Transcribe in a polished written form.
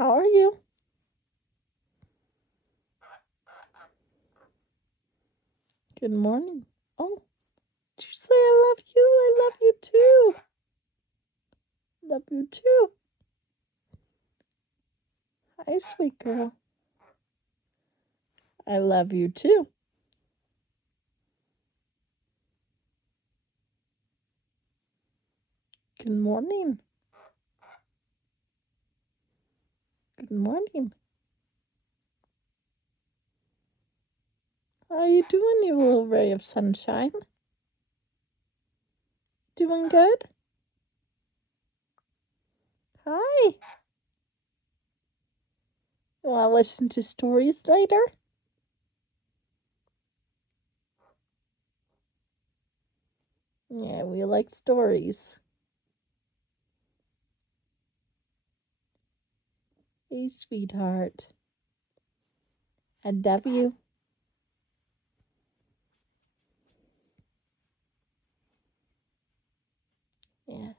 How are you? Good morning. Oh, did you say I love you? I love you too. Love you too. Hi, sweet girl. I love you too. Good morning. Good morning. How are you doing, you little ray of sunshine? Doing good? Hi. You want to listen to stories later? Yeah, we like stories. Hey, sweetheart. I love you. Yeah.